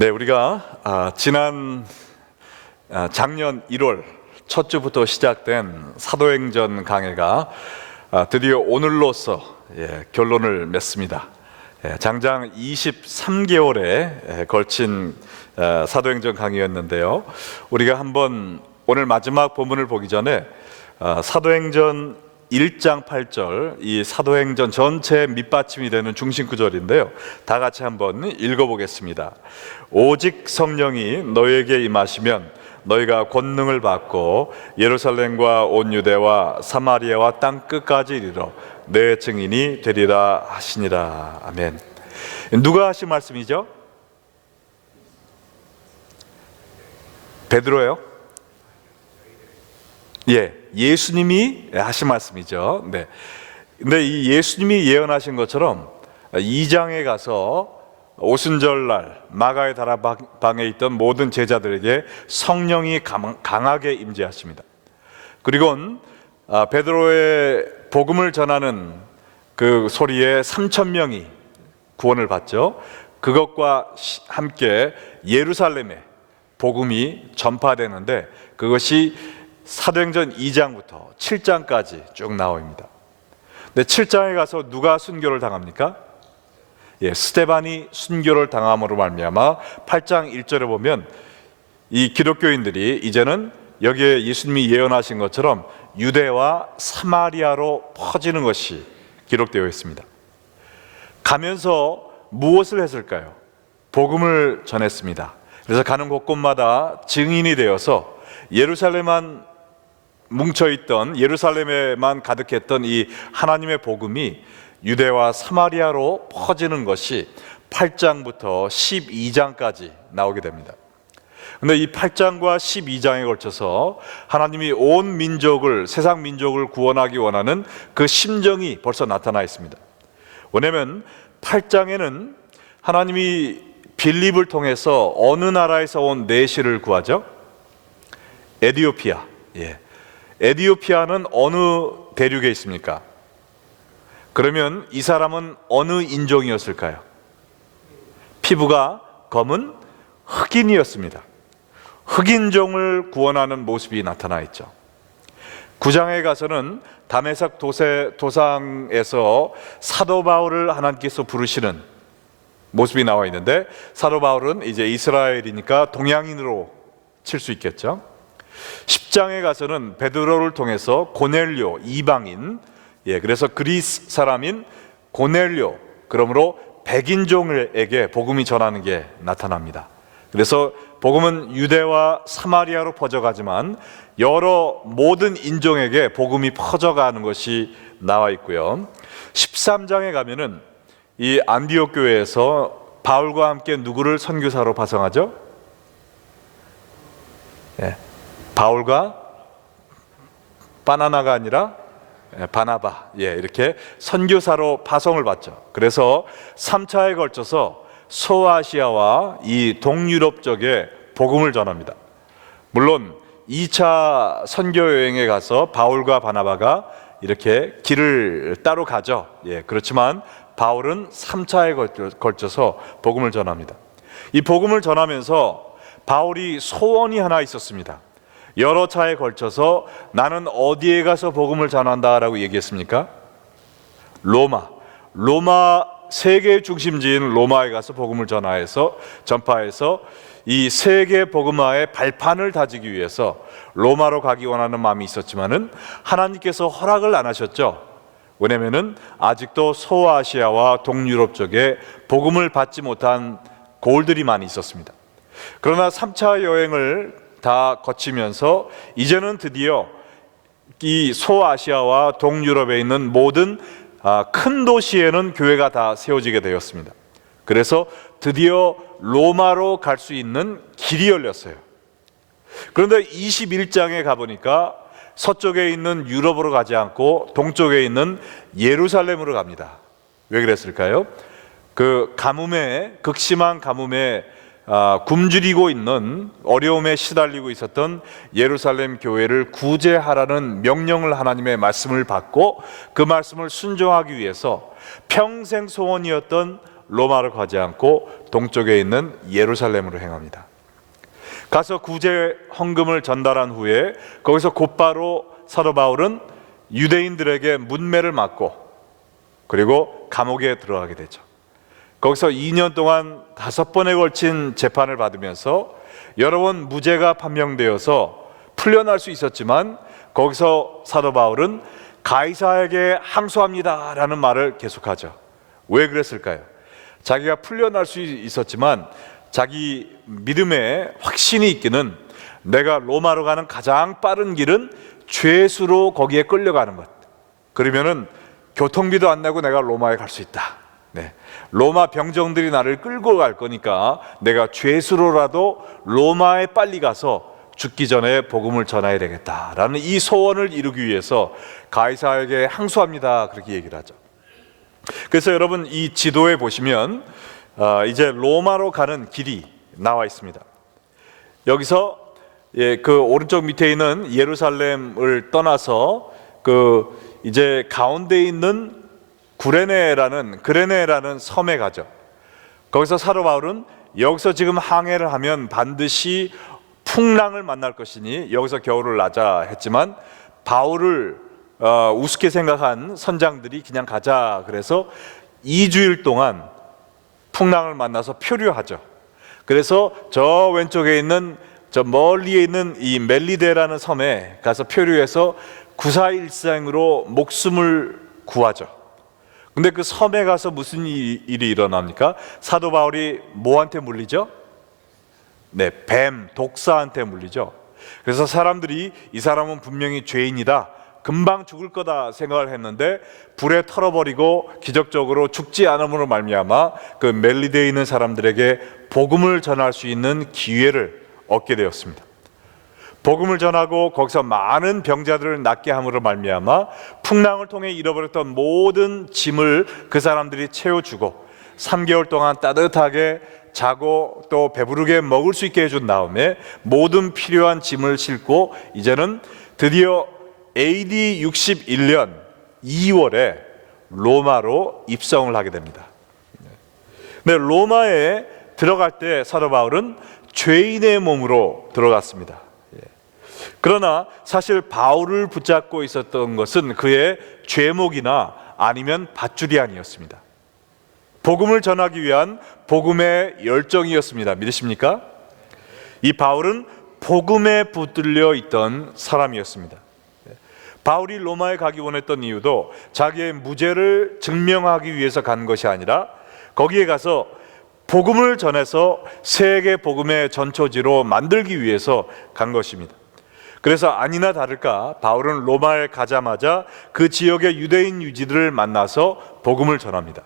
네, 우리가 지난 작년 1월 첫 주부터 시작된 사도행전 강해가 드디어 오늘로써 결론을 맺습니다. 장장 23개월에 걸친 사도행전 강의였는데요. 우리가 한번 오늘 마지막 본문을 보기 전에 사도행전 1장 8절, 이 사도행전 전체의 밑받침이 되는 중심 구절인데요, 다 같이 한번 읽어보겠습니다. 오직 성령이 너희에게 임하시면 너희가 권능을 받고 예루살렘과 온 유대와 사마리아와 땅 끝까지 이르러 내 증인이 되리라 하시니라. 아멘. 누가 하신 말씀이죠? 베드로예요? 예수님이 하신 말씀이죠. 네. 근데 이 예수님이 예언하신 것처럼 2장에 가서 오순절날 마가의 다락방에 있던 모든 제자들에게 성령이 강하게 임재하십니다. 그리고 베드로의 복음을 전하는 그 소리에 3,000명이 구원을 받죠. 그것과 함께 예루살렘에 복음이 전파되는데, 그것이 사도행전 2장부터 7장까지 쭉 나옵니다. 근데 7장에 가서 누가 순교를 당합니까? 스데반이 순교를 당함으로 말미암아 8장 1절에 보면 이 기독교인들이 이제는 여기에 예수님이 예언하신 것처럼 유대와 사마리아로 퍼지는 것이 기록되어 있습니다. 가면서 무엇을 했을까요? 복음을 전했습니다. 그래서 가는 곳곳마다 증인이 되어서 예루살렘만 뭉쳐있던, 예루살렘에만 가득했던 이 하나님의 복음이 유대와 사마리아로 퍼지는 것이 8장부터 12장까지 나오게 됩니다. 그런데 이 8장과 12장에 걸쳐서 하나님이 온 민족을, 세상 민족을 구원하기 원하는 그 심정이 벌써 나타나 있습니다. 왜냐하면 8장에는 하나님이 빌립을 통해서 어느 나라에서 온 내시를 구하죠? 에디오피아. 에디오피아는 어느 대륙에 있습니까? 그러면 이 사람은 어느 인종이었을까요? 피부가 검은 흑인이었습니다. 흑인종을 구원하는 모습이 나타나 있죠. 9장에 가서는 다메섹 도상에서 사도 바울을 하나님께서 부르시는 모습이 나와 있는데, 사도 바울은 이제 이스라엘이니까 동양인으로 칠 수 있겠죠. 10장에 가서는 베드로를 통해서 고넬료, 이방인, 그래서 그리스 사람인 고넬료, 그러므로 백인종에게 복음이 전하는 게 나타납니다. 그래서 복음은 유대와 사마리아로 퍼져가지만 여러 모든 인종에게 복음이 퍼져가는 것이 나와 있고요. 13장에 가면은 이 안디옥 교회에서 바울과 함께 누구를 선교사로 파송하죠? 바울과 바나나가 아니라 바나바, 이렇게 선교사로 파송을 받죠. 그래서 3차에 걸쳐서 소아시아와 이 동유럽 쪽에 복음을 전합니다. 물론 2차 선교 여행에 가서 바울과 바나바가 이렇게 길을 따로 가죠. 그렇지만 바울은 3차에 걸쳐서 복음을 전합니다. 이 복음을 전하면서 바울이 소원이 하나 있었습니다. 여러 차에 걸쳐서 나는 어디에 가서 복음을 전한다라고 얘기했습니까? 로마 세계 중심지인 로마에 가서 복음을 전파해서 이 세계 복음화의 발판을 다지기 위해서 로마로 가기 원하는 마음이 있었지만은 하나님께서 허락을 안 하셨죠. 왜냐면은 아직도 소아시아와 동유럽 쪽에 복음을 받지 못한 고을들이 많이 있었습니다. 그러나 3차 여행을 다 거치면서 이제는 드디어 이 소아시아와 동유럽에 있는 모든 큰 도시에는 교회가 다 세워지게 되었습니다. 그래서 드디어 로마로 갈 수 있는 길이 열렸어요. 그런데 21장에 가보니까 서쪽에 있는 유럽으로 가지 않고 동쪽에 있는 예루살렘으로 갑니다. 왜 그랬을까요? 그 극심한 가뭄에 굶주리고 있는, 어려움에 시달리고 있었던 예루살렘 교회를 구제하라는 명령을, 하나님의 말씀을 받고 그 말씀을 순종하기 위해서 평생 소원이었던 로마로 가지 않고 동쪽에 있는 예루살렘으로 행합니다. 가서 구제 헌금을 전달한 후에 거기서 곧바로 사도 바울은 유대인들에게 문매를 맞고 그리고 감옥에 들어가게 되죠. 거기서 2년 동안 5번에 걸친 재판을 받으면서 여러 번 무죄가 판명되어서 풀려날 수 있었지만 거기서 사도 바울은 가이사에게 항소합니다 라는 말을 계속하죠. 왜 그랬을까요? 자기가 풀려날 수 있었지만 자기 믿음에 확신이 있기는 내가 로마로 가는 가장 빠른 길은 죄수로 거기에 끌려가는 것. 그러면은 교통비도 안 내고 내가 로마에 갈 수 있다. 네. 로마 병정들이 나를 끌고 갈 거니까 내가 죄수로라도 로마에 빨리 가서 죽기 전에 복음을 전해야 되겠다라는 이 소원을 이루기 위해서 가이사에게 항소합니다. 그렇게 얘기를 하죠. 그래서 여러분 이 지도에 보시면 이제 로마로 가는 길이 나와 있습니다. 여기서 그 오른쪽 밑에 있는 예루살렘을 떠나서 그 이제 가운데 있는 그레네라는 섬에 가죠. 거기서 사도 바울은 여기서 지금 항해를 하면 반드시 풍랑을 만날 것이니 여기서 겨울을 나자 했지만 바울을 우습게 생각한 선장들이 그냥 가자 그래서 2주일 동안 풍랑을 만나서 표류하죠. 그래서 저 왼쪽에 있는 저 멀리에 있는 이 멜리데라는 섬에 가서 표류해서 구사일생으로 목숨을 구하죠. 근데 그 섬에 가서 무슨 일이 일어납니까? 사도 바울이 뭐한테 물리죠? 네, 뱀, 독사한테 물리죠. 그래서 사람들이 이 사람은 분명히 죄인이다, 금방 죽을 거다 생각을 했는데 불에 털어버리고 기적적으로 죽지 않음으로 말미암아 그 멜리데에 있는 사람들에게 복음을 전할 수 있는 기회를 얻게 되었습니다. 복음을 전하고 거기서 많은 병자들을 낫게 함으로 말미암아 풍랑을 통해 잃어버렸던 모든 짐을 그 사람들이 채워주고 3개월 동안 따뜻하게 자고 또 배부르게 먹을 수 있게 해준 다음에 모든 필요한 짐을 싣고 이제는 드디어 AD 61년 2월에 로마로 입성을 하게 됩니다. 네, 로마에 들어갈 때 사도 바울은 죄인의 몸으로 들어갔습니다. 그러나 사실 바울을 붙잡고 있었던 것은 그의 죄목이나 아니면 밧줄이 아니었습니다. 복음을 전하기 위한 복음의 열정이었습니다. 믿으십니까? 이 바울은 복음에 붙들려 있던 사람이었습니다. 바울이 로마에 가기 원했던 이유도 자기의 무죄를 증명하기 위해서 간 것이 아니라 거기에 가서 복음을 전해서 세계 복음의 전초지로 만들기 위해서 간 것입니다. 그래서 아니나 다를까 바울은 로마에 가자마자 그 지역의 유대인 유지들을 만나서 복음을 전합니다.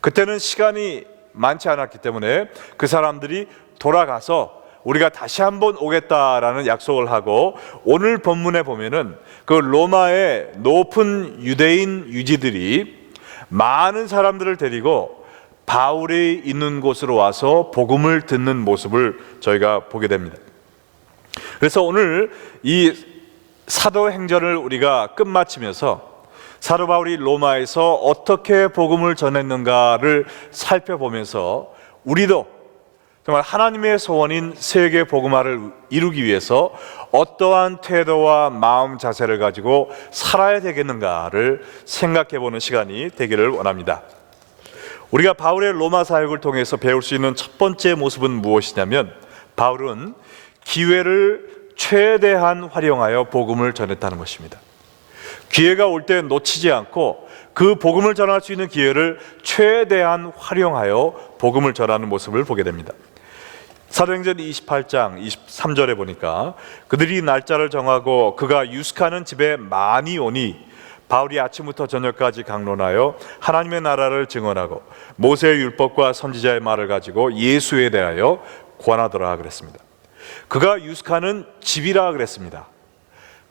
그때는 시간이 많지 않았기 때문에 그 사람들이 돌아가서 우리가 다시 한번 오겠다라는 약속을 하고 오늘 본문에 보면은 그 로마의 높은 유대인 유지들이 많은 사람들을 데리고 바울이 있는 곳으로 와서 복음을 듣는 모습을 저희가 보게 됩니다. 그래서 오늘 이 사도행전을 우리가 끝마치면서 사도 바울이 로마에서 어떻게 복음을 전했는가를 살펴보면서 우리도 정말 하나님의 소원인 세계 복음화를 이루기 위해서 어떠한 태도와 마음 자세를 가지고 살아야 되겠는가를 생각해보는 시간이 되기를 원합니다. 우리가 바울의 로마 사역을 통해서 배울 수 있는 첫 번째 모습은 무엇이냐면 바울은 기회를 최대한 활용하여 복음을 전했다는 것입니다. 기회가 올 때 놓치지 않고 그 복음을 전할 수 있는 기회를 최대한 활용하여 복음을 전하는 모습을 보게 됩니다. 사도행전 28장 23절에 보니까 그들이 날짜를 정하고 그가 유숙하는 집에 많이 오니 바울이 아침부터 저녁까지 강론하여 하나님의 나라를 증언하고 모세의 율법과 선지자의 말을 가지고 예수에 대하여 권하더라 그랬습니다. 그가 유숙하는 집이라 그랬습니다.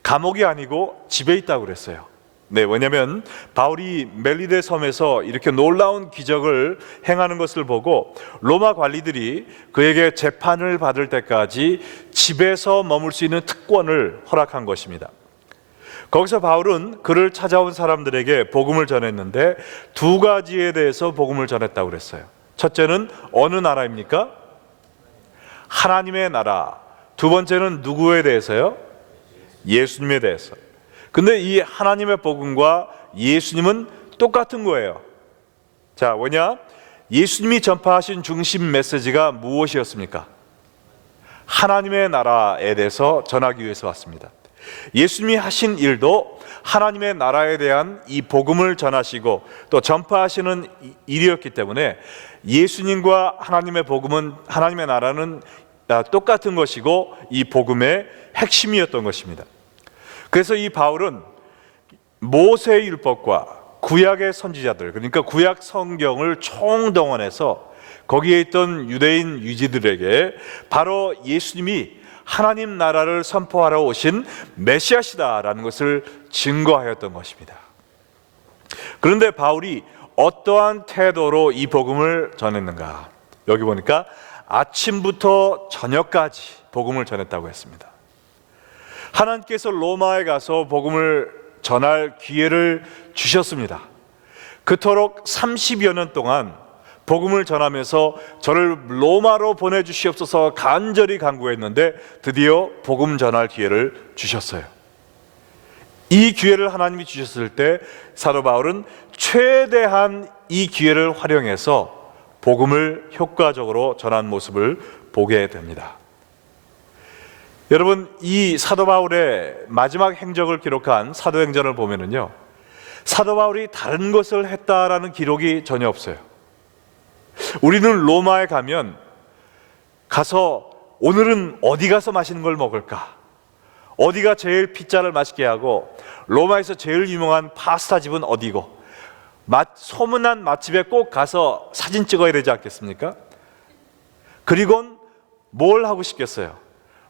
감옥이 아니고 집에 있다고 그랬어요. 네, 왜냐하면 바울이 멜리데 섬에서 이렇게 놀라운 기적을 행하는 것을 보고 로마 관리들이 그에게 재판을 받을 때까지 집에서 머물 수 있는 특권을 허락한 것입니다. 거기서 바울은 그를 찾아온 사람들에게 복음을 전했는데 두 가지에 대해서 복음을 전했다고 그랬어요. 첫째는 어느 나라입니까? 하나님의 나라. 두 번째는 누구에 대해서요? 예수님에 대해서. 근데 이 하나님의 복음과 예수님은 똑같은 거예요. 자, 뭐냐? 예수님이 전파하신 중심 메시지가 무엇이었습니까? 하나님의 나라에 대해서 전하기 위해서 왔습니다. 예수님이 하신 일도 하나님의 나라에 대한 이 복음을 전하시고 또 전파하시는 일이었기 때문에 예수님과 하나님의 복음은, 하나님의 나라는 똑같은 것이고 이 복음의 핵심이었던 것입니다. 그래서 이 바울은 모세의 율법과 구약의 선지자들, 그러니까 구약 성경을 총동원해서 거기에 있던 유대인 유지들에게 바로 예수님이 하나님 나라를 선포하러 오신 메시아시다라는 것을 증거하였던 것입니다. 그런데 바울이 어떠한 태도로 이 복음을 전했는가? 여기 보니까 아침부터 저녁까지 복음을 전했다고 했습니다. 하나님께서 로마에 가서 복음을 전할 기회를 주셨습니다. 그토록 30여 년 동안 복음을 전하면서 저를 로마로 보내주시옵소서 간절히 간구했는데 드디어 복음 전할 기회를 주셨어요. 이 기회를 하나님이 주셨을 때 사도 바울은 최대한 이 기회를 활용해서 복음을 효과적으로 전한 모습을 보게 됩니다. 여러분, 이 사도 바울의 마지막 행적을 기록한 사도행전을 보면은요, 사도 바울이 다른 것을 했다라는 기록이 전혀 없어요. 우리는 로마에 가서 오늘은 어디 가서 맛있는 걸 먹을까? 어디가 제일 피자를 맛있게 하고 로마에서 제일 유명한 파스타 집은 어디고, 소문난 맛집에 꼭 가서 사진 찍어야 되지 않겠습니까? 그리고는 뭘 하고 싶겠어요?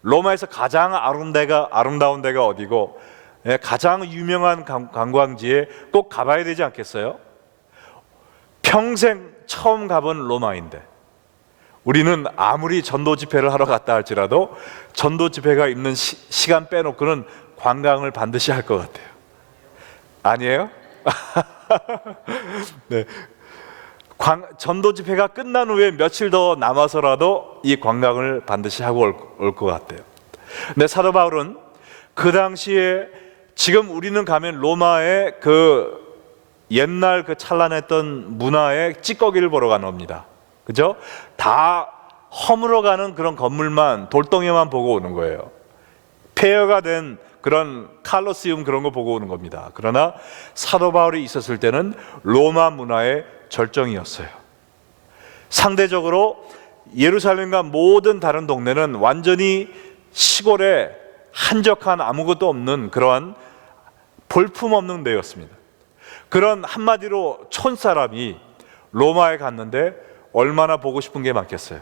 로마에서 가장 아름다운 데가 어디고 가장 유명한 관광지에 꼭 가봐야 되지 않겠어요? 평생 처음 가본 로마인데 우리는 아무리 전도 집회를 하러 갔다 할지라도 전도 집회가 있는 시간 빼놓고는 관광을 반드시 할 것 같아요. 아니에요? 네. 전도 집회가 끝난 후에 며칠 더 남아서라도 이 관광을 반드시 하고 올 것 같아요. 근데 사도 바울은 그 당시에 지금 우리는 가면 로마의 그 옛날 그 찬란했던 문화의 찌꺼기를 보러 가는 겁니다. 그죠? 다 허물어가는 그런 건물만, 돌덩이만 보고 오는 거예요. 폐허가 된 그런 칼로시움 그런 거 보고 오는 겁니다. 그러나 사도 바울이 있었을 때는 로마 문화의 절정이었어요. 상대적으로 예루살렘과 모든 다른 동네는 완전히 시골에 한적한 아무것도 없는 그러한 볼품없는 데였습니다. 그런 한마디로 촌사람이 로마에 갔는데 얼마나 보고 싶은 게 많겠어요?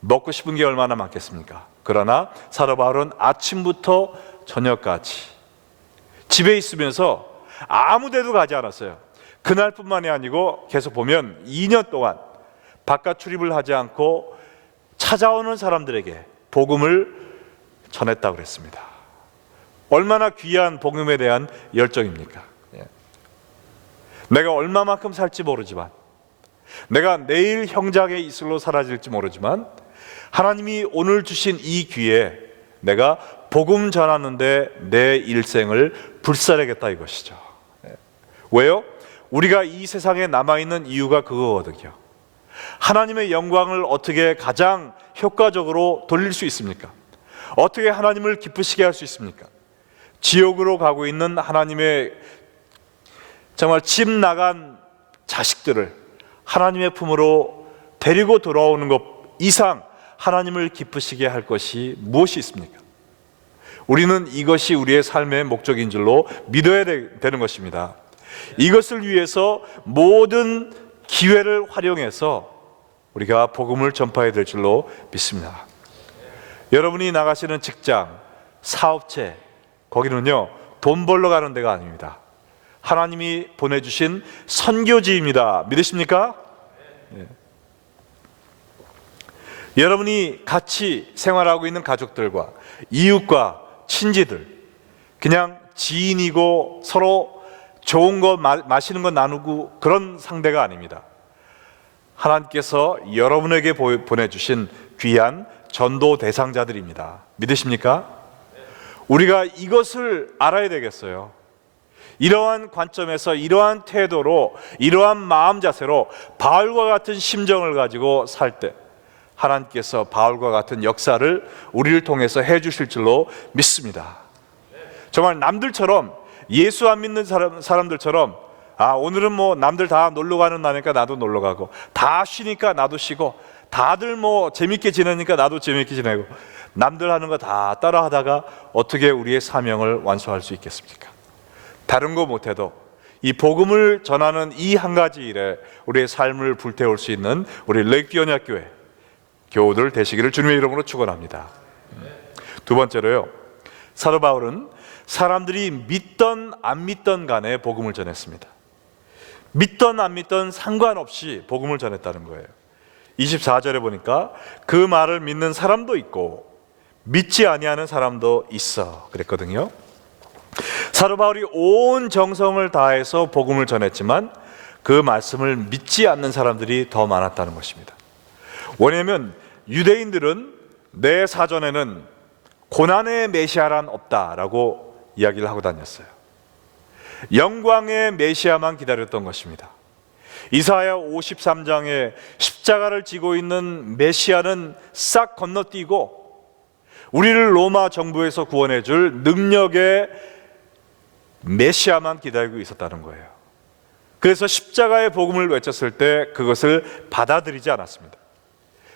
먹고 싶은 게 얼마나 많겠습니까? 그러나 사도 바울은 아침부터 저녁까지 집에 있으면서 아무 데도 가지 않았어요. 그날뿐만이 아니고 계속 보면 2년 동안 바깥 출입을 하지 않고 찾아오는 사람들에게 복음을 전했다고 그랬습니다. 얼마나 귀한 복음에 대한 열정입니까? 내가 얼마만큼 살지 모르지만, 내가 내일 형장의 이슬로 사라질지 모르지만 하나님이 오늘 주신 이 기회에 내가 복음 전하는데 내 일생을 불사르겠다 이것이죠. 왜요? 우리가 이 세상에 남아있는 이유가 그거거든요. 하나님의 영광을 어떻게 가장 효과적으로 돌릴 수 있습니까? 어떻게 하나님을 기쁘시게 할 수 있습니까? 지옥으로 가고 있는 하나님의 정말 집 나간 자식들을 하나님의 품으로 데리고 돌아오는 것 이상 하나님을 기쁘시게 할 것이 무엇이 있습니까? 우리는 이것이 우리의 삶의 목적인 줄로 믿어야 되는 것입니다. 이것을 위해서 모든 기회를 활용해서 우리가 복음을 전파해야 될 줄로 믿습니다. 여러분이 나가시는 직장, 사업체, 거기는요 돈 벌러 가는 데가 아닙니다. 하나님이 보내주신 선교지입니다. 믿으십니까? 네. 여러분이 같이 생활하고 있는 가족들과 이웃과 친지들, 그냥 지인이고 서로 좋은 거 마시는 거 나누고 그런 상대가 아닙니다. 하나님께서 여러분에게 보내주신 귀한 전도 대상자들입니다. 믿으십니까? 우리가 이것을 알아야 되겠어요. 이러한 관점에서, 이러한 태도로, 이러한 마음 자세로 바울과 같은 심정을 가지고 살 때 하나님께서 바울과 같은 역사를 우리를 통해서 해주실 줄로 믿습니다. 정말 남들처럼, 예수 안 믿는 사람들처럼 오늘은 뭐 남들 다 놀러 가는 날이니까 나도 놀러 가고, 다 쉬니까 나도 쉬고, 다들 뭐 재밌게 지내니까 나도 재밌게 지내고, 남들 하는 거 다 따라 하다가 어떻게 우리의 사명을 완수할 수 있겠습니까? 다른 거 못해도 이 복음을 전하는 이 한 가지 일에 우리의 삶을 불태울 수 있는 우리 레이크 언약교회 교우들 되시기를 주님의 이름으로 축원합니다. 두 번째로요, 사도 바울은 사람들이 믿던 안 믿던 간에 복음을 전했습니다. 믿던 안 믿던 상관없이 복음을 전했다는 거예요. 24절에 보니까 그 말을 믿는 사람도 있고 믿지 아니하는 사람도 있어 그랬거든요. 사도 바울이 온 정성을 다해서 복음을 전했지만 그 말씀을 믿지 않는 사람들이 더 많았다는 것입니다. 왜냐하면 유대인들은 내 사전에는 고난의 메시아란 없다라고 이야기를 하고 다녔어요. 영광의 메시아만 기다렸던 것입니다. 이사야 53장에 십자가를 지고 있는 메시아는 싹 건너뛰고 우리를 로마 정부에서 구원해 줄 능력의 메시아만 기다리고 있었다는 거예요. 그래서 십자가의 복음을 외쳤을 때 그것을 받아들이지 않았습니다.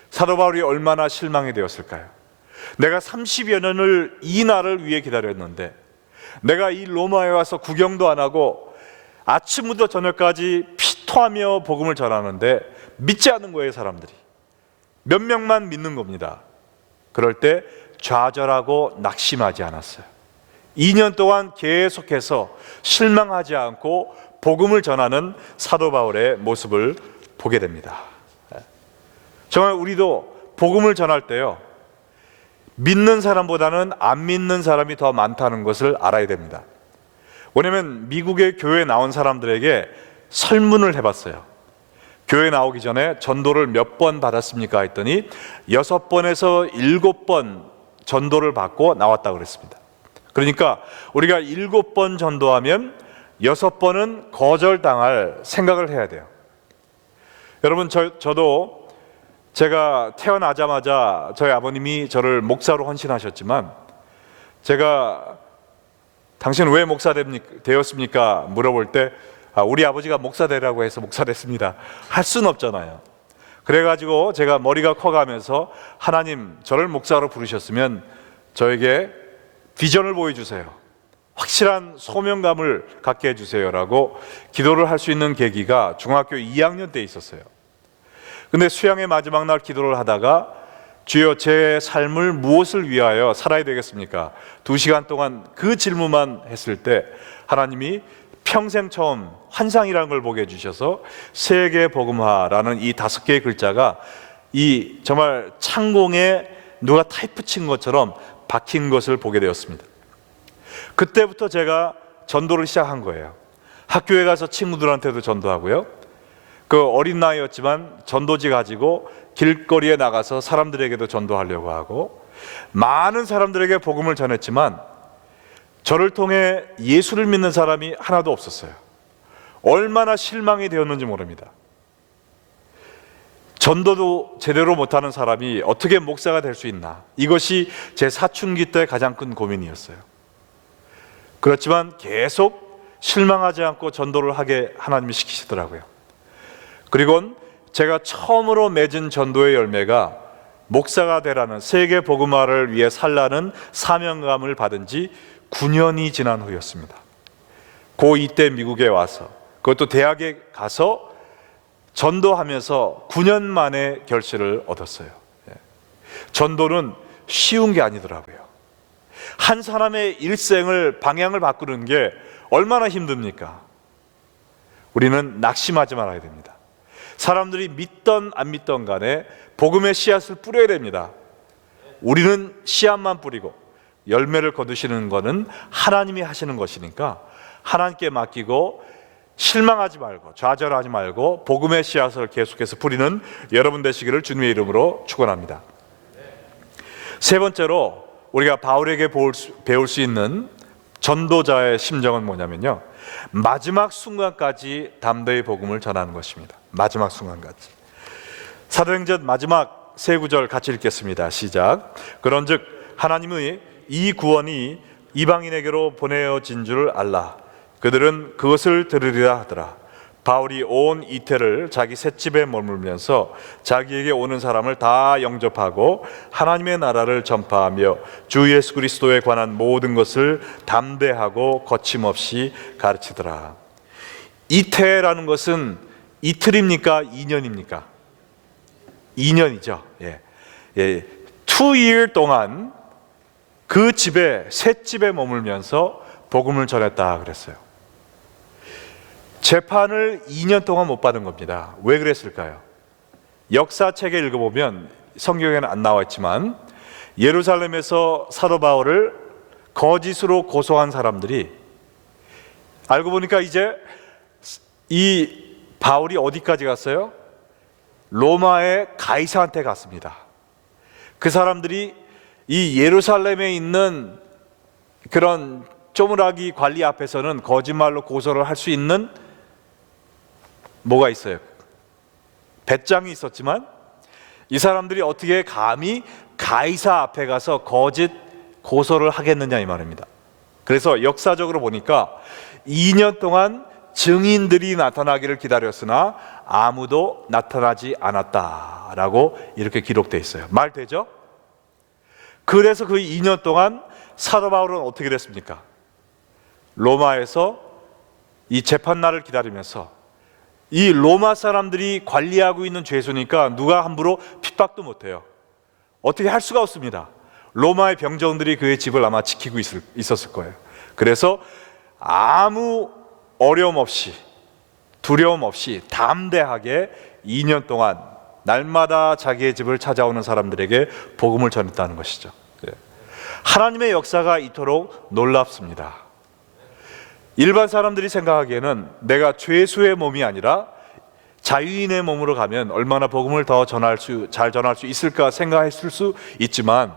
사도 바울이 얼마나 실망이 되었을까요? 내가 30여 년을 이 날을 위해 기다렸는데, 내가 이 로마에 와서 구경도 안 하고 아침부터 저녁까지 피토하며 복음을 전하는데 믿지 않는 거예요. 사람들이 몇 명만 믿는 겁니다. 그럴 때 좌절하고 낙심하지 않았어요. 2년 동안 계속해서 실망하지 않고 복음을 전하는 사도 바울의 모습을 보게 됩니다. 정말 우리도 복음을 전할 때요, 믿는 사람보다는 안 믿는 사람이 더 많다는 것을 알아야 됩니다. 왜냐하면 미국의 교회에 나온 사람들에게 설문을 해봤어요. 교회 나오기 전에 전도를 몇 번 받았습니까? 했더니 6번에서 7번 전도를 받고 나왔다고 그랬습니다. 그러니까 우리가 7번 전도하면 6번은 거절당할 생각을 해야 돼요. 여러분, 저도 제가 태어나자마자 저희 아버님이 저를 목사로 헌신하셨지만, 제가 당신은 왜 목사 되었습니까? 물어볼 때 우리 아버지가 목사 되라고 해서 목사 됐습니다 할 수는 없잖아요. 그래가지고 제가 머리가 커가면서 하나님, 저를 목사로 부르셨으면 저에게 비전을 보여주세요, 확실한 소명감을 갖게 해주세요라고 기도를 할 수 있는 계기가 중학교 2학년 때 있었어요. 근데 수양의 마지막 날 기도를 하다가, 주여, 제 삶을 무엇을 위하여 살아야 되겠습니까? 2시간 동안 그 질문만 했을 때 하나님이 평생 처음 환상이라는 걸 보게 해주셔서 세계 복음화라는 이 5개의 글자가 이 정말 창공에 누가 타이프 친 것처럼 박힌 것을 보게 되었습니다. 그때부터 제가 전도를 시작한 거예요. 학교에 가서 친구들한테도 전도하고요, 그 어린 나이였지만 전도지 가지고 길거리에 나가서 사람들에게도 전도하려고 하고, 많은 사람들에게 복음을 전했지만 저를 통해 예수를 믿는 사람이 하나도 없었어요. 얼마나 실망이 되었는지 모릅니다. 전도도 제대로 못하는 사람이 어떻게 목사가 될 수 있나, 이것이 제 사춘기 때 가장 큰 고민이었어요. 그렇지만 계속 실망하지 않고 전도를 하게 하나님이 시키시더라고요. 그리고 제가 처음으로 맺은 전도의 열매가 목사가 되라는, 세계 복음화를 위해 살라는 사명감을 받은 지 9년이 지난 후였습니다. 고2 때 미국에 와서, 그것도 대학에 가서 전도하면서 9년 만에 결실을 얻었어요. 전도는 쉬운 게 아니더라고요. 한 사람의 일생을, 방향을 바꾸는 게 얼마나 힘듭니까? 우리는 낙심하지 말아야 됩니다. 사람들이 믿던 안 믿던 간에 복음의 씨앗을 뿌려야 됩니다. 우리는 씨앗만 뿌리고 열매를 거두시는 것은 하나님이 하시는 것이니까 하나님께 맡기고 실망하지 말고 좌절하지 말고 복음의 씨앗을 계속해서 뿌리는 여러분 되시기를 주님의 이름으로 축원합니다. 세 번째로 우리가 바울에게 배울 수 있는 전도자의 심정은 뭐냐면요, 마지막 순간까지 담대히 복음을 전하는 것입니다. 마지막 순간까지. 사도행전 마지막 세 구절 같이 읽겠습니다. 시작. 그런즉 하나님의 이 구원이 이방인에게로 보내어진 줄 알라. 그들은 그것을 들으리라 하더라. 바울이 온 이태를 자기 셋집에 머물면서 자기에게 오는 사람을 다 영접하고 하나님의 나라를 전파하며 주 예수 그리스도에 관한 모든 것을 담대하고 거침없이 가르치더라. 이태라는 것은 이틀입니까? 2년입니까? 2년이죠. 2year 동안 그 집에 셋집에 머물면서 복음을 전했다 그랬어요. 재판을 2년 동안 못 받은 겁니다. 왜 그랬을까요? 역사책에 읽어보면, 성경에는 안 나와 있지만, 예루살렘에서 사도 바울을 거짓으로 고소한 사람들이 알고 보니까 이제 이 바울이 어디까지 갔어요? 로마의 가이사한테 갔습니다. 그 사람들이 이 예루살렘에 있는 그런 쪼무라기 관리 앞에서는 거짓말로 고소를 할 수 있는 뭐가 있어요? 배짱이 있었지만 이 사람들이 어떻게 감히 가이사 앞에 가서 거짓 고소를 하겠느냐 이 말입니다. 그래서 역사적으로 보니까 2년 동안 증인들이 나타나기를 기다렸으나 아무도 나타나지 않았다라고 이렇게 기록되어 있어요. 말 되죠? 그래서 그 2년 동안 사도 바울은 어떻게 됐습니까? 로마에서 이 재판날을 기다리면서, 이 로마 사람들이 관리하고 있는 죄수니까 누가 함부로 핍박도 못해요. 어떻게 할 수가 없습니다. 로마의 병정들이 그의 집을 아마 지키고 있었을 거예요. 그래서 아무 어려움 없이 두려움 없이 담대하게 2년 동안 날마다 자기의 집을 찾아오는 사람들에게 복음을 전했다는 것이죠. 하나님의 역사가 이토록 놀랍습니다. 일반 사람들이 생각하기에는 내가 죄수의 몸이 아니라 자유인의 몸으로 가면 얼마나 복음을 더 잘 전할 수 있을까 생각했을 수 있지만,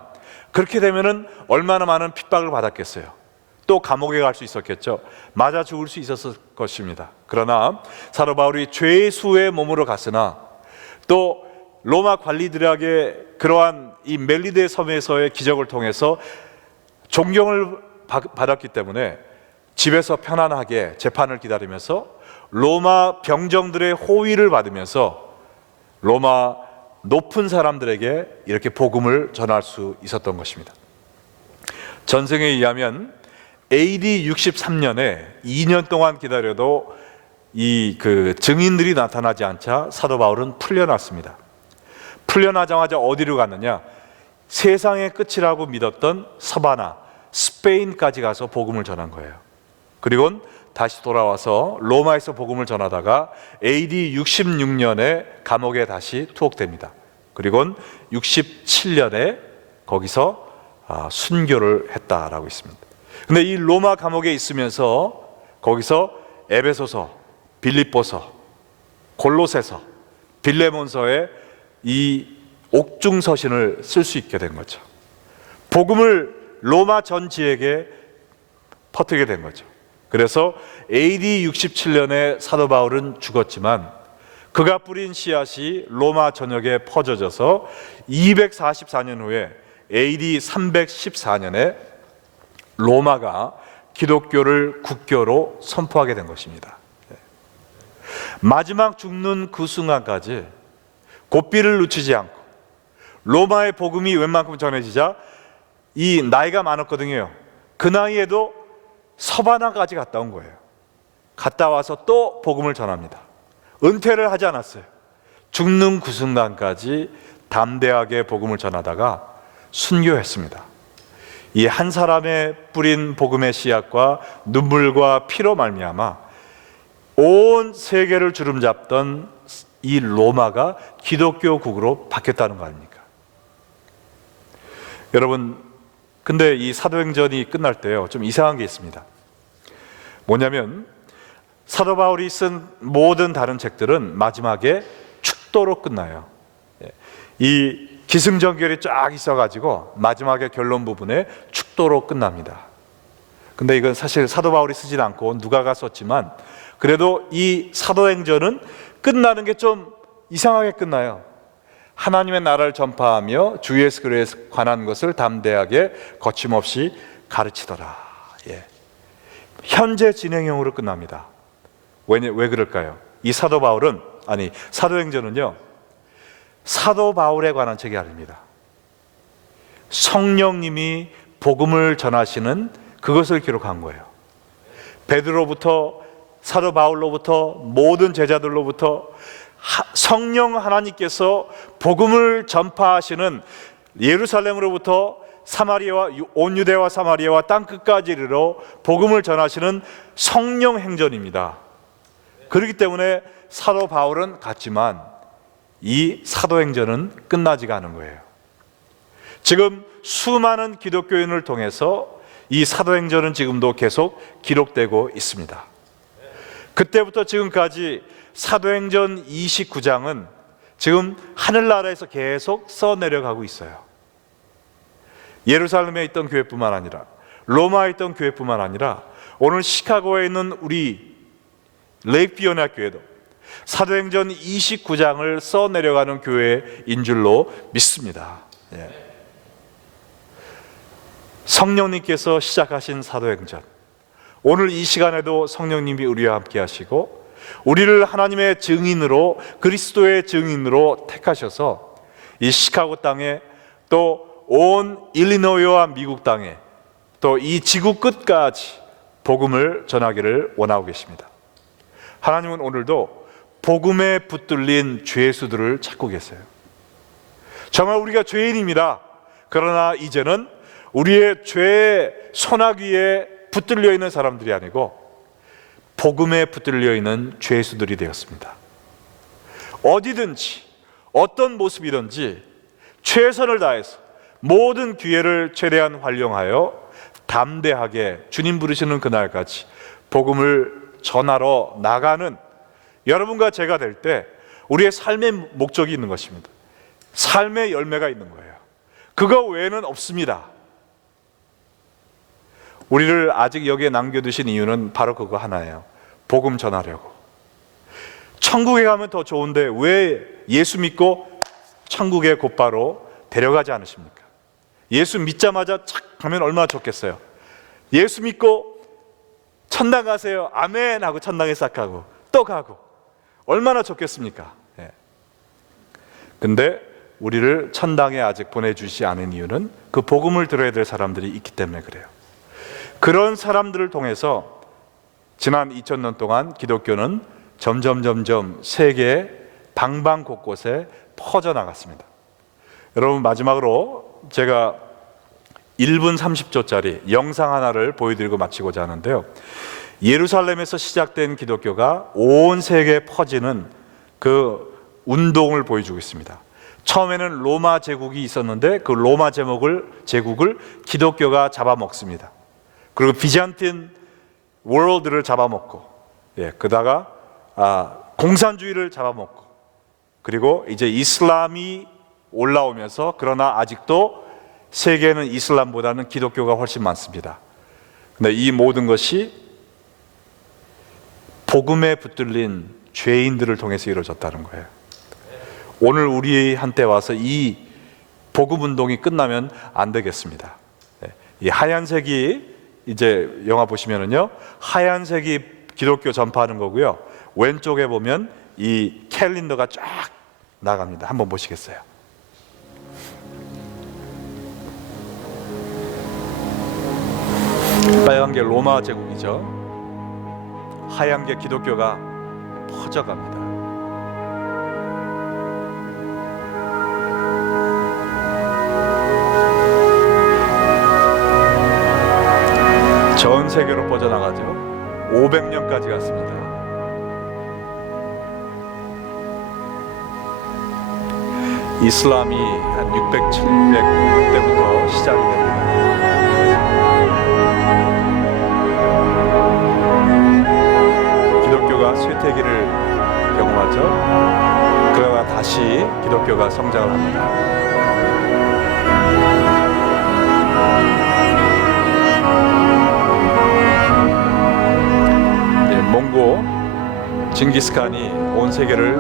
그렇게 되면은 얼마나 많은 핍박을 받았겠어요. 또 감옥에 갈 수 있었겠죠. 맞아 죽을 수 있었을 것입니다. 그러나 사도 바울이 죄수의 몸으로 갔으나 또 로마 관리들에게 그러한 이 멜리데 섬에서의 기적을 통해서 존경을 받았기 때문에 집에서 편안하게 재판을 기다리면서 로마 병정들의 호위를 받으면서 로마 높은 사람들에게 이렇게 복음을 전할 수 있었던 것입니다. 전승에 의하면 AD 63년에 2년 동안 기다려도 이 증인들이 나타나지 않자 사도 바울은 풀려났습니다. 풀려나자마자 어디로 갔느냐? 세상의 끝이라고 믿었던 서바나, 스페인까지 가서 복음을 전한 거예요. 그리고 다시 돌아와서 로마에서 복음을 전하다가 AD 66년에 감옥에 다시 투옥됩니다. 그리고 67년에 거기서 순교를 했다라고 있습니다. 근데 이 로마 감옥에 있으면서 거기서 에베소서, 빌립보서, 골로새서, 빌레몬서에 이 옥중 서신을 쓸 수 있게 된 거죠. 복음을 로마 전 지역에 퍼뜨리게 된 거죠. 그래서 AD 67년에 사도 바울은 죽었지만 그가 뿌린 씨앗이 로마 전역에 퍼져져서 244년 후에 AD 314년에 로마가 기독교를 국교로 선포하게 된 것입니다. 마지막 죽는 그 순간까지 고삐를 놓치지 않고 로마의 복음이 웬만큼 전해지자 이 나이가 많았거든요. 그 나이에도 서바나까지 갔다 온 거예요. 갔다 와서 또 복음을 전합니다. 은퇴를 하지 않았어요. 죽는 그 순간까지 담대하게 복음을 전하다가 순교했습니다. 이 한 사람의 뿌린 복음의 씨앗과 눈물과 피로 말미암아 온 세계를 주름잡던 이 로마가 기독교국으로 바뀌었다는 거 아닙니까? 여러분, 근데 이 사도행전이 끝날 때요, 좀 이상한 게 있습니다. 뭐냐면 사도 바울이 쓴 모든 다른 책들은 마지막에 축도로 끝나요. 이 기승전결이 쫙 있어가지고 마지막에 결론 부분에 축도로 끝납니다. 근데 이건 사실 사도 바울이 쓰진 않고 누가가 썼지만, 그래도 이 사도행전은 끝나는 게 좀 이상하게 끝나요. 하나님의 나라를 전파하며 주 예수 그리스도에 관한 것을 담대하게 거침없이 가르치더라. 현재 진행형으로 끝납니다. 왜 그럴까요? 이 사도행전은요, 사도 바울에 관한 책이 아닙니다. 성령님이 복음을 전하시는 그것을 기록한 거예요. 베드로부터 사도 바울로부터 모든 제자들로부터 성령 하나님께서 복음을 전파하시는 예루살렘으로부터 사마리아와 온 유대와 사마리아와 땅 끝까지 이르러 복음을 전하시는 성령 행전입니다. 그렇기 때문에 사도 바울은 갔지만 이 사도행전은 끝나지가 않은 거예요. 지금 수많은 기독교인을 통해서 이 사도행전은 지금도 계속 기록되고 있습니다. 그때부터 지금까지 사도행전 29장은 지금 하늘나라에서 계속 써내려가고 있어요. 예루살렘에 있던 교회뿐만 아니라, 로마에 있던 교회뿐만 아니라, 오늘 시카고에 있는 우리 레이크비연합교회도 사도행전 29장을 써내려가는 교회인 줄로 믿습니다. 성령님께서 시작하신 사도행전, 오늘 이 시간에도 성령님이 우리와 함께 하시고 우리를 하나님의 증인으로, 그리스도의 증인으로 택하셔서 이 시카고 땅에, 또 온 일리노이와 미국 땅에, 또 이 지구 끝까지 복음을 전하기를 원하고 계십니다. 하나님은 오늘도 복음에 붙들린 죄수들을 찾고 계세요. 정말 우리가 죄인입니다. 그러나 이제는 우리의 죄의 소나기에 붙들려 있는 사람들이 아니고 복음에 붙들려 있는 죄수들이 되었습니다. 어디든지 어떤 모습이든지 최선을 다해서 모든 기회를 최대한 활용하여 담대하게 주님 부르시는 그날까지 복음을 전하러 나가는 여러분과 제가 될 때 우리의 삶의 목적이 있는 것입니다. 삶의 열매가 있는 거예요. 그거 외에는 없습니다. 우리를 아직 여기에 남겨두신 이유는 바로 그거 하나예요. 복음 전하려고. 천국에 가면 더 좋은데 왜 예수 믿고 천국에 곧바로 데려가지 않으십니까? 예수 믿자마자 착 가면 얼마나 좋겠어요. 예수 믿고 천당 가세요, 아멘 하고 천당에 싹 가고 또 가고 얼마나 좋겠습니까? 근데 우리를 천당에 아직 보내주지 않은 이유는 그 복음을 들어야 될 사람들이 있기 때문에 그래요. 그런 사람들을 통해서 지난 2000년 동안 기독교는 점점 세계 방방 곳곳에 퍼져나갔습니다. 여러분, 마지막으로 제가 1분 30초짜리 영상 하나를 보여드리고 마치고자 하는데요, 예루살렘에서 시작된 기독교가 온 세계에 퍼지는 그 운동을 보여주고 있습니다. 처음에는 로마 제국이 있었는데 그 로마 제국을 기독교가 잡아먹습니다. 그리고 비잔틴 월드를 잡아먹고, 그다가 공산주의를 잡아먹고, 그리고 이제 이슬람이 올라오면서, 그러나 아직도 세계에는 이슬람보다는 기독교가 훨씬 많습니다. 근데 이 모든 것이 복음에 붙들린 죄인들을 통해서 이루어졌다는 거예요. 오늘 우리한테 와서 이 복음 운동이 끝나면 안 되겠습니다. 이 하얀색이, 이제 영화 보시면은요, 하얀색이 기독교 전파하는 거고요, 왼쪽에 보면 이 캘린더가 쫙 나갑니다. 한번 보시겠어요? 빨간 게 로마 제국이죠. 하얀 게 기독교가 퍼져갑니다. 전 세계로 뻗어나가죠. 500년까지 갔습니다. 이슬람이 한 600, 700때부터 시작이 됩니다. 학교가 성장을 합니다. 몽고 징기스칸이 온 세계를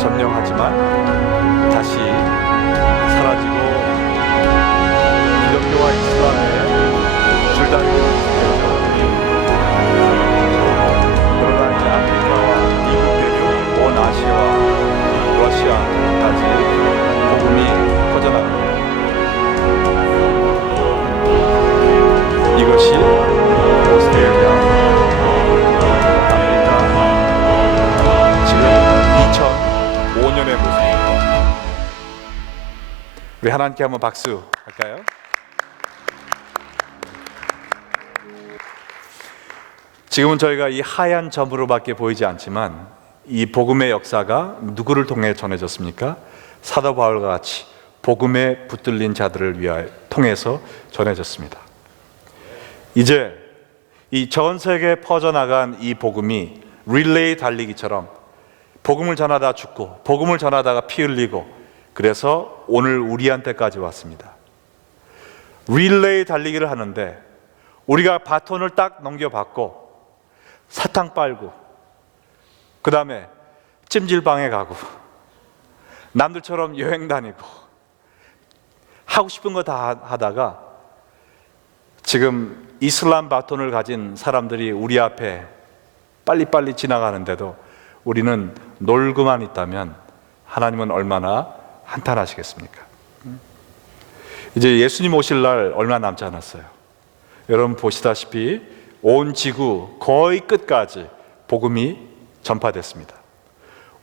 점령하지만 다시 사라지고 기독교와 이슬람의 줄다리기를 했죠. 그러다 이제 아프리카와 미국 대륙, 온 아시아와 러시아까지 복음이 퍼져나갑니다. 이것이 오스트레일리아, 지금 2005년의 모습입니다. 우리 하나님께 한번 박수 할까요? 지금은 저희가 이 하얀 점으로밖에 보이지 않지만 이 복음의 역사가 누구를 통해 전해졌습니까? 사도 바울과 같이 복음에 붙들린 자들을 위하여 통해서 전해졌습니다. 이제 이 전 세계에 퍼져나간 이 복음이 릴레이 달리기처럼 복음을 전하다 죽고 복음을 전하다가 피 흘리고 그래서 오늘 우리한테까지 왔습니다. 릴레이 달리기를 하는데 우리가 바톤을 딱 넘겨받고 사탕 빨고 그 다음에 찜질방에 가고 남들처럼 여행 다니고 하고 싶은 거 다 하다가 지금 이슬람 바톤을 가진 사람들이 우리 앞에 빨리빨리 지나가는데도 우리는 놀고만 있다면 하나님은 얼마나 한탄하시겠습니까? 이제 예수님 오실 날 얼마 남지 않았어요. 여러분 보시다시피 온 지구 거의 끝까지 복음이 전파됐습니다.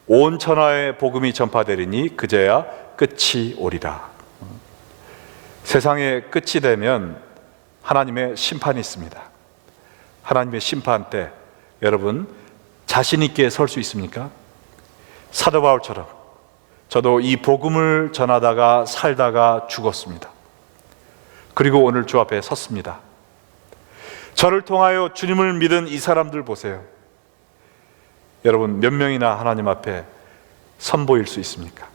온 천하에 복음이 전파되리니 그제야 끝이 오리라. 세상의 끝이 되면 하나님의 심판이 있습니다. 하나님의 심판 때 여러분 자신 있게 설 수 있습니까? 사도 바울처럼 저도 이 복음을 전하다가 살다가 죽었습니다. 그리고 오늘 주 앞에 섰습니다. 저를 통하여 주님을 믿은 이 사람들 보세요. 여러분 몇 명이나 하나님 앞에 선보일 수 있습니까?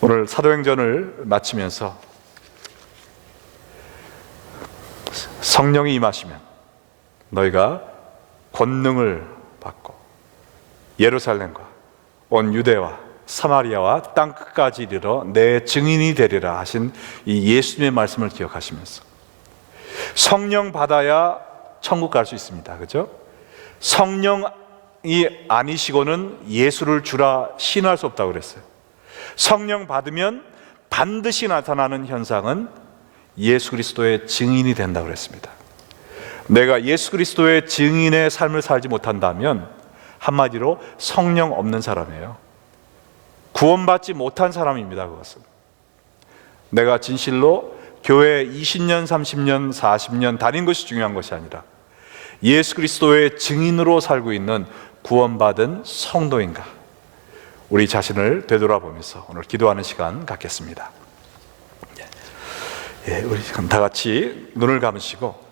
오늘 사도행전을 마치면서 성령이 임하시면 너희가 권능을 받고 예루살렘과 온 유대와 사마리아와 땅 끝까지 이르러 내 증인이 되리라 하신 이 예수님의 말씀을 기억하시면서 성령 받아야 천국 갈 수 있습니다. 그렇죠? 성령이 아니시고는 예수를 주라 신할 수 없다고 그랬어요. 성령 받으면 반드시 나타나는 현상은 예수 그리스도의 증인이 된다고 그랬습니다. 내가 예수 그리스도의 증인의 삶을 살지 못한다면 한마디로 성령 없는 사람이에요. 구원받지 못한 사람입니다. 그것은 내가 진실로 교회 20년, 30년, 40년 다닌 것이 중요한 것이 아니라 예수 그리스도의 증인으로 살고 있는 구원받은 성도인가, 우리 자신을 되돌아보면서 오늘 기도하는 시간 갖겠습니다. 우리 다 같이 눈을 감으시고